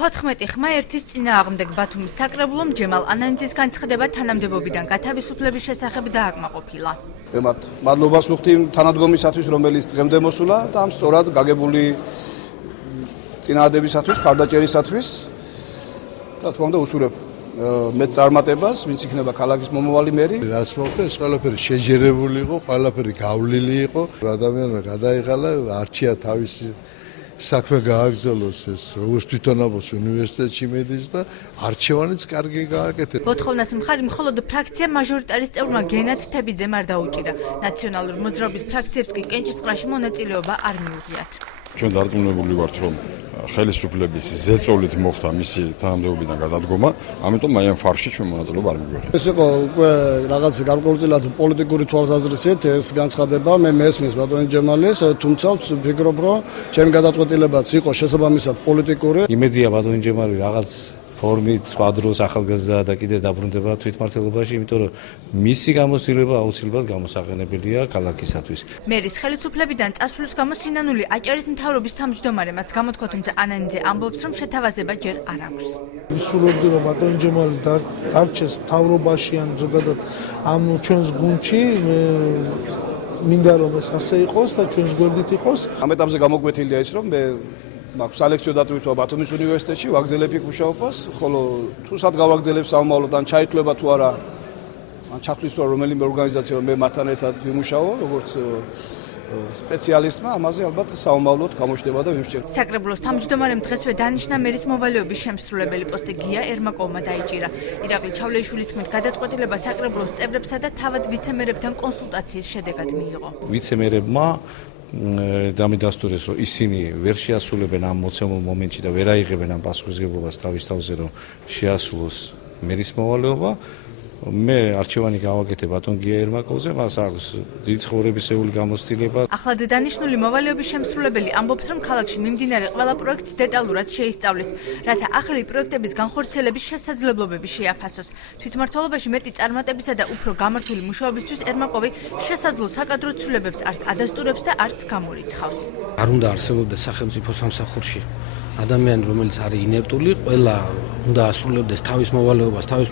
14 ხმა ერთის წინააღმდეგ ბათუმის საკრებულომ ჯემალ ანანძის განცხადება თანამდებობიდან გათავისუფლების შესახებ დააკმაყოფილა. Ემათ მადლობას ვუხდი თანადგომისათვის, რომელიც დღემდე მოსულა და ამ სწორად გაგებული წინააღმდებისათვის, ხარდაჭერისათვის და თქმა უნდა უსურებ მეც წარმატებას, ვინც იქნება ქალაქის მომავალი მერი. რაც მოხდა, ეს ყველაფერი შეჯერებული იყო, ყველაფერი გავლილი იყო. ადამიანმა გადაიღალა, არჩია თავისი საქმე გააგრძელოს ეს როგორც თვითონ ამბობს უნივერსიტეტში მედის და არჩევანიც კარგი გააკეთეს. მოთხოვნას მხარი მხოლოდ ფრაქცია მაჟორიტარის წევრმა გენად თებიძემ არ დაუჭირა. ნაციონალურ მოძრაობის ფრაქციებს კი კენჭისყრაში მონაწილეობა არ მიუღიათ. ჩვენ დარწმუნებული ვართ, რომ ხელისუფლების ზეწოლით მოხდა მისი თანამდებობიდან გადადგომა, ამიტომ აი ამ ფარში ჩვენ მონაწილეობა არ მივიღეთ. ეს იყო უკვე რაღაც გარკვეულწილად პოლიტიკური თვალსაზრისით ეს განცხადება მე მესმის ბატონი ჯემალის, თუმცა ვფიქრობ, რომ ჩემი გადაწყვეტილებაც იყო შესაბამისად პოლიტიკური. იმედია ბატონი ჯემალი რაღაც ფორმით სხვა დროს ახალგაზრდა და კიდე დაბრუნდება თვითმმართველობაში, იმიტომ რომ მისი გამოცდილება აუცილებლად გამოსაყენებელია ქალაქისათვის. მერის ხელისუფლებიდან წასვლის გამო სინანული აჭარის მთავრობის თავმჯდომარე მას გამოთქვა, თუმცა ანანძე ამბობს, რომ შეთავაზება ჯერ არ აქვს. ვისურვებდი, რომ ბატონი ჯემალი დარჩეს მთავრობაში ან ზოგადად ამ ჩვენს გუნდში, მინდა რომ ეს ასე იყოს და ჩვენს გვერდით იყოს. ამ ეტაპზე გამოგვეთილია ის, რომ მე მაქვს სალექციო დატვირთვა ბათუმის უნივერსიტეტში, ვაგზელებ იქ მუშაობას, ხოლო თუ სად გავაგზელებ საომავლოდ ან ჩაითვლება თუ არა, ან ჩათვლის თუ არა რომელიმე ორგანიზაცია, რომ მე მათთან ერთად ვიმუშაო, როგორც სპეციალისტმა, ამაზე ალბათ საომავლოდ გამოჩნდება და ვიმსჯერებ. საკრებულოს თავმჯდომარემ დღესვე დანიშნა მერის მოვალეობის შემსრულებელი პოსტი გია ერმაკოვმა დაიჭირა. ირაკლი ჩავლეიშვილის თქმით, გადაწყვეტილება საკრებულოს წევრებსა და თავად ვიცემერებთან კონსულტაციის შედეგად მიიღო. ვიცემერებმა დამიდასტურეს, რომ ისინი ვერ შეასრულებენ ამ მოცემულ მომენტში და ვერ აიღებენ ამ პასუხისმგებლობას თავის თავზე, რომ შეასრულოს მერის მოვალეობა. მე არჩევანი გავაკეთე ბატონ გია ერმაკოვზე, მას აქვს დიდი ცხოვრებისეული გამოცდილება. ახლად დანიშნული მოვალეობის შემსრულებელი ამბობს, რომ ქალაქში მიმდინარე ყველა პროექტს დეტალურად შეისწავლის, რათა ახალი პროექტების განხორციელების შესაძლებლობები შეაფასოს. თვითმმართველობაში მეტი წარმატებისა და უფრო გამართული მუშაობისთვის ერმაკოვი შესაძლო საკადრო ცვლილებებს არც ადასტურებს და არც გამორიცხავს. არ უნდა არსებობდეს სახელმწიფო სამსახურში ადამიანი, რომელიც არის ინერტული, ყველა უნდა ასრულებდეს თავის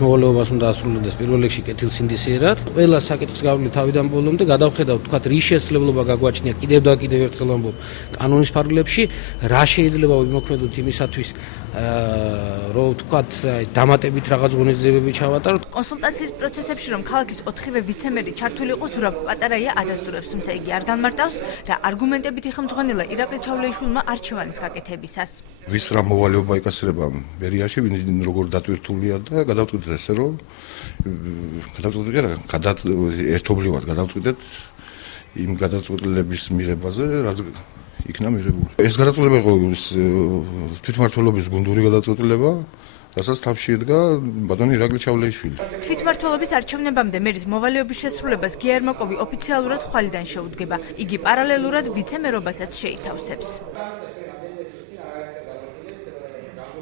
მოვალეობას უნდა ასრულებდეს პირველ რიგში კეთილსინდისიერად. ყველა საკითხის გავლილი თავიდან ბოლომდე გადავხედავთ, თქვათ, რის შესაძლებლობა გაგვაჩნია კიდევ და კიდევ ერთხელ ამბობ კანონის ფარგლებში, რა შეიძლება ვიმოქმედოთ იმისათვის, რომ თქვათ, დამატებით რაღაც ღონისძიებები ჩავატაროთ. კონსულტაციის პროცესებში, რომ ქალაქის 4-ვე ვიცემერი ჩართული იყო, ზურაბ პატარაია ადასტურებს, თუმცა იგი არ განმარტავს, რა არგუმენტებით იხმძღვანილა ირაკლი ჩავლეიშვილმა არჩევანის გაკეთებისას. ვის რა მოვალეობა იკასრება მერიაში, ვინ როგორ დატვირთულია და გადავწყვიტეთ ესე, რომ ერთობლივად გადავწყვიტეთ იმ გადაწყვეტილების მიღებაზე, რაც იქნა მიღებული. ეს გადაწყვეტილება იყო თვითმმართველობის გუნდური გადაწყვეტილება, რასაც თავში ედგა ბატონი ირაკლი ჩავლეიშვილი. თვითმმართველობის არჩევნებამდე მერის მოვალეობის შესრულებას გია ერმაკოვი ოფიციალურად ხვალიდან შეუდგება. იგი პარალელურად ვიცემერობასაც შეითავსებს.